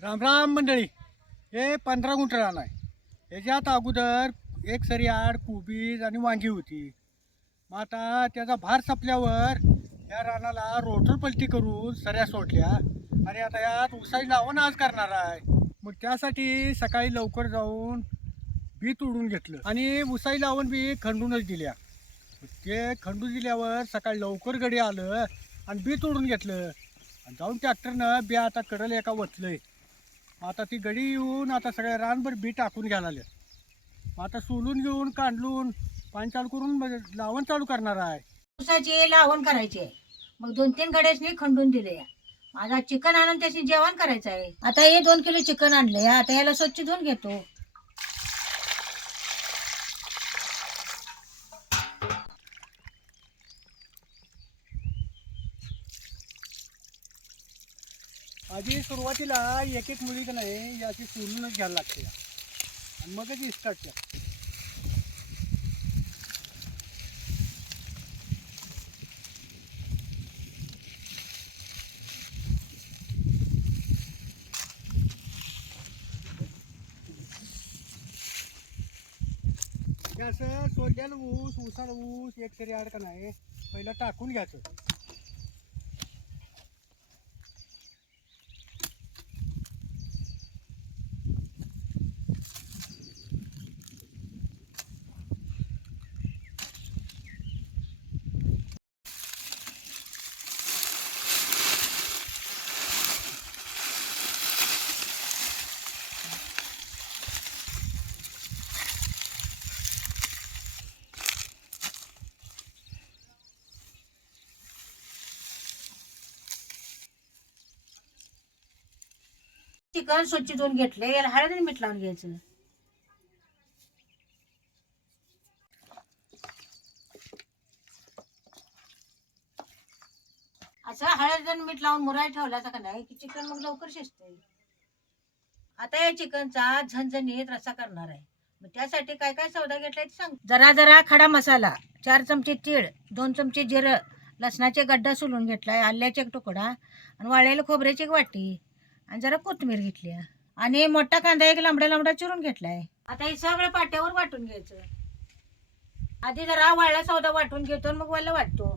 रामराम मंडळी. हे 15 गुंठ रान आहे. ह्याच्यात अगोदर एक सरी आड कोबीज आणि वांगी होती. मग आता त्याचा भार संपल्यावर या रानाला रोटर पलटी करून सऱ्या सोडल्या आणि आता यात उसाची लावण आज करणार आहे. मग त्यासाठी सकाळी लवकर जाऊन बी तोडून घेतलं आणि उसाची लावण बी खंडूनच दिल्या. ते खंडून दिल्यावर सकाळी लवकर गडी आलं आणि बी तोडून घेतलं आणि जाऊन ट्रॅक्टरनं बी आता कडल एका वतलंय. आता ती गडी येऊन आता सगळ्या रानभर बी टाकून घ्यायला आले. आता सोलून घेऊन काढलून पाणी चालू करून मग लावण चालू करणार आहे. ऊसाची लावण करायची आहे. मग 2-3 गड्यासनी खंडून दिले. माझा चिकन आणून त्याची जेवण करायचं आहे. आता हे 2 किलो चिकन आणले. आता याला स्वच्छ धुवून घेतो. आधी सुरुवातीला एक एक मुली का नाही याची सोलूनच घ्यायला लागते आणि मगच इस्टाटच्या. असं सोडलेलं उसाला ऊस एक तरी आड का नाही पहिला टाकून घ्यायचं. चिकन स्वच्छ धुवून घेतले. याला हळद आणि मीठ लावून घ्यायचं. असं हळद आणि मीठ लावून मुराई ठेवला का नाही की चिकन मग लवकर शिजते. आता या चिकनचा झणझणीत रस्सा करणार आहे. मग त्यासाठी काय काय सौदा घेतलाय ते सांग. जरा खडा मसाला, 4 चमचे तीळ, 2 चमचे जिरं, लसणाचे गड्डा सोलून घेतलाय, आल्याचा एक तुकडा आणि वाळलेल्या खोबऱ्याची एक वाटी आणि जरा कोथिंबीर घेतली आणि मोठा कांदा एक लांबडा चिरून घेतलाय. आता हे सगळं पाट्यावर वाटून घ्यायचं. आधी जरा वाळला सौदा वाटून घेतो मग वाला वाटतो.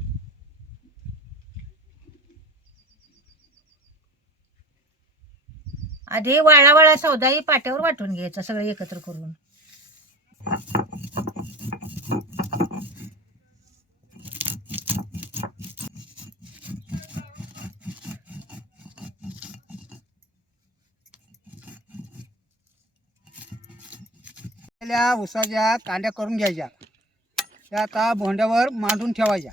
आधी वाळा सौदा ही पाट्यावर वाटून घ्यायचा सगळं एकत्र करून. उसाच्या कांड्या करून घ्यायच्या. त्या आता भोंड्यावर मांडून ठेवायच्या.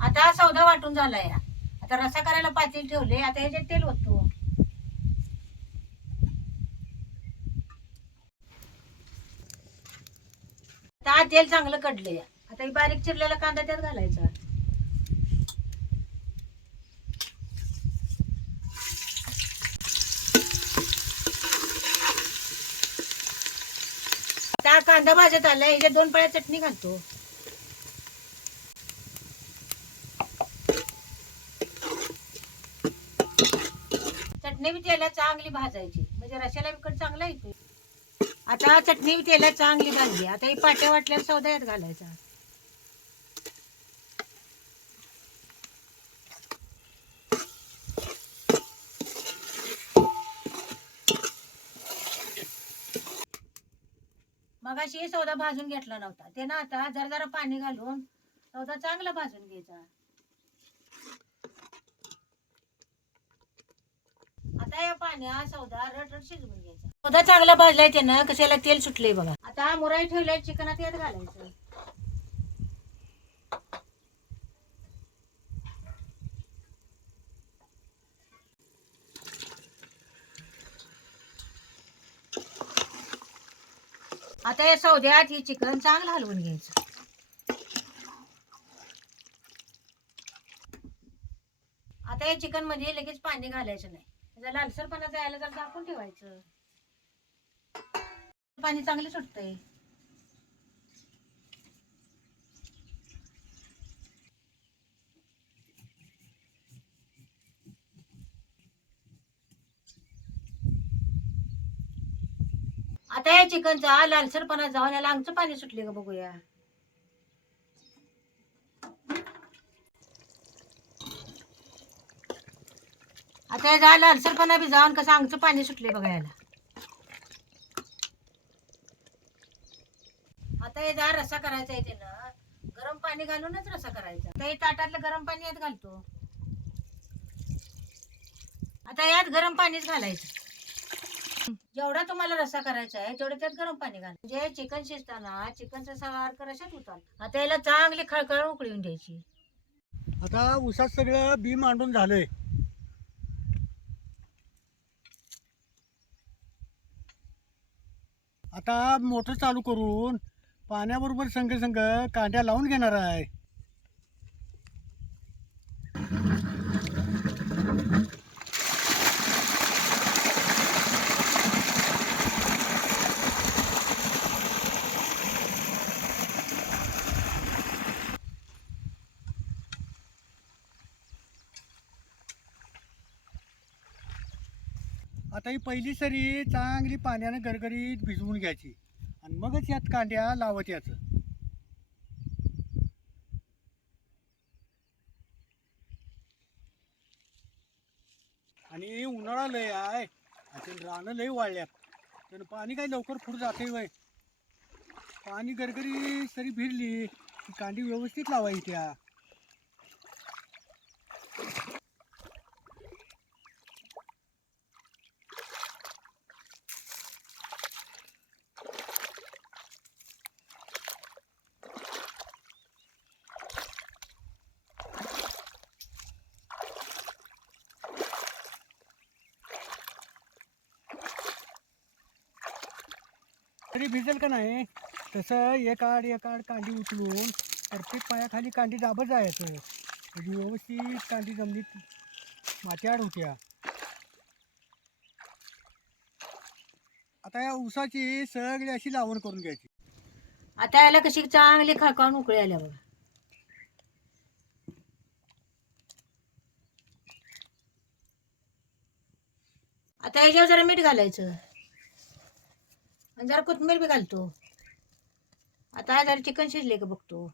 आता सौदा वाटून झालाय. आता रस्सा करायला पातेल ठेवले. आता ह्याच्यात तेल ओततो. आता तेल चांगलं कडले. आता ही बारीक चिरलेला कांदा त्यात घालायचा. आता कांदा भाजत आलाय. ह्याच्यात 2 पळ्या चटणी घालतो. चटणी बी तेलात चांगली भाजायची म्हणजे रशाला बिकट चांगला येतो. आता चटणी बी तेलात चांगली भाजली. आता ही पाट्या वाटल्याला सौदा यात घालायचा. मगाशी सौदा भाजून घेतला नव्हता ते ना, आता जरा जरा पाणी घालून सौदा चांगला भाजून घ्यायचा. आता या पाण्यात सौदा रट शिजवून घ्यायचा. सौदा चांगला भाजलाय त्यानं, कशाला तेल सुटलंय बघा. आता मुराई ठेवलाय चिकनात यात घालायचं. आता या सौद्यात ही चिकन चांगलं हलवून घ्यायचं. आता या चिकन मध्ये लगेच पाणी घालायचं नाही, जर लालसरपणा जायला जर झाकून ठेवायचं. पाणी चांगलं सुटतंय. आता या चिकनचा लालसरपणा जाऊन याला आमचं पाणी सुटले का बघूया. आता या लालसरपणा बी जाऊन कसं आमचं पाणी सुटले बघा याला. आता हे जा रस्सा करायचा आहे त्यानं, गरम पाणी घालूनच रस्सा करायचा. आता हे ताटातलं गरम पाणी यात घालतो. आता यात गरम पाणीच घालायचं. जेवढा तुम्हाला रस्सा करायचा आहे तेवढं त्यात गरम पाणी घाल, म्हणजे चिकन शिजताना चिकनचा सारखं रशात उतार. आता याला चांगली खळखळ उकळून द्यायची. आता उसात सगळं बी मांडून झालंय. आता मोटर चालू करून पाण्याबरोबर संग संग कांड्या लावून घेणार आहे. आता ही पहिली सरी चांगली पाण्याने गरगरीत भिजवून घ्यायची आणि मगच यात कांड्या लावत याचं. आणि उन्हाळा लय आहे, आणि रानं लय वाळल्यात, तर पाणी काही लवकर पुढे जाते वय. पाणी गरगरी सरी भिरली की कांडी व्यवस्थित लावायची त्या. तरी भिजेल का नाही तसं एक आड कांडी उचलून प्रत्येक पायाखाली कांडी दाबत जायचं, म्हणजे व्यवस्थित कांडी जमिनीत माती आड होत्या. आता या ऊसाची सगळी अशी लावण करून घ्यायची. आता याला कशी चांगली खळखळून उकळी आल्या बघा. आता ह्याच्यावर जरा मीठ घालायचं आणि जरा कोथिंबीर बी घालतो. आता जरा चिकन शिजले का बघतो.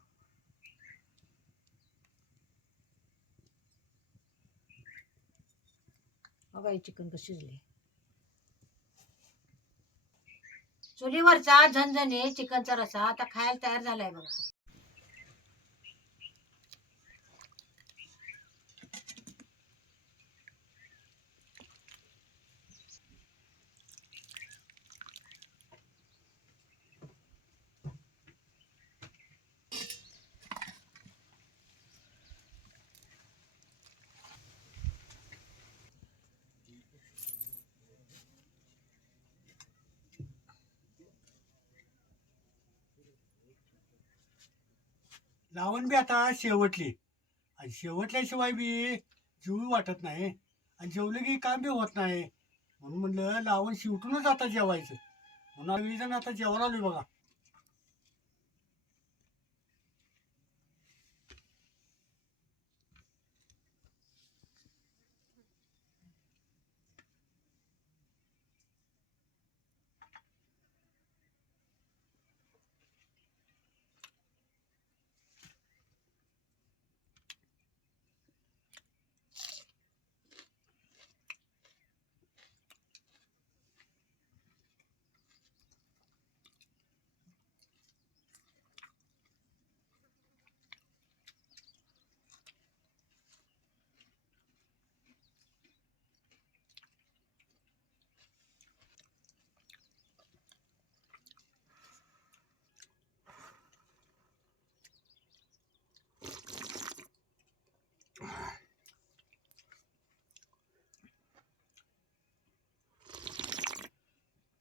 बघा हे चिकन कसं शिजले. चुलीवरचा झणझणी चिकनचा रस्सा आता खायला तयार झालाय बघा. लावण बी आता शेवटली, आणि शेवटल्याशिवाय बी जेवू वाटत नाही, आणि जेवलं की काम बी होत नाही. म्हणून म्हणलं लावण शेवटूनच आता जेवायचं. म्हणून जण आता जेवण आलोय बघा.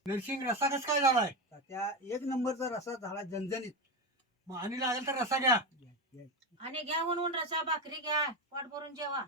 नरसिंग रसा कस काय झालाय? त्या एक नंबरचा रसा झाला झणझणीत. मग आणि लागेल तर रसा घ्या. घ्या, घ्या. आणि घ्या म्हणून रसा भाकरी घ्या, पोट भरून जेवा.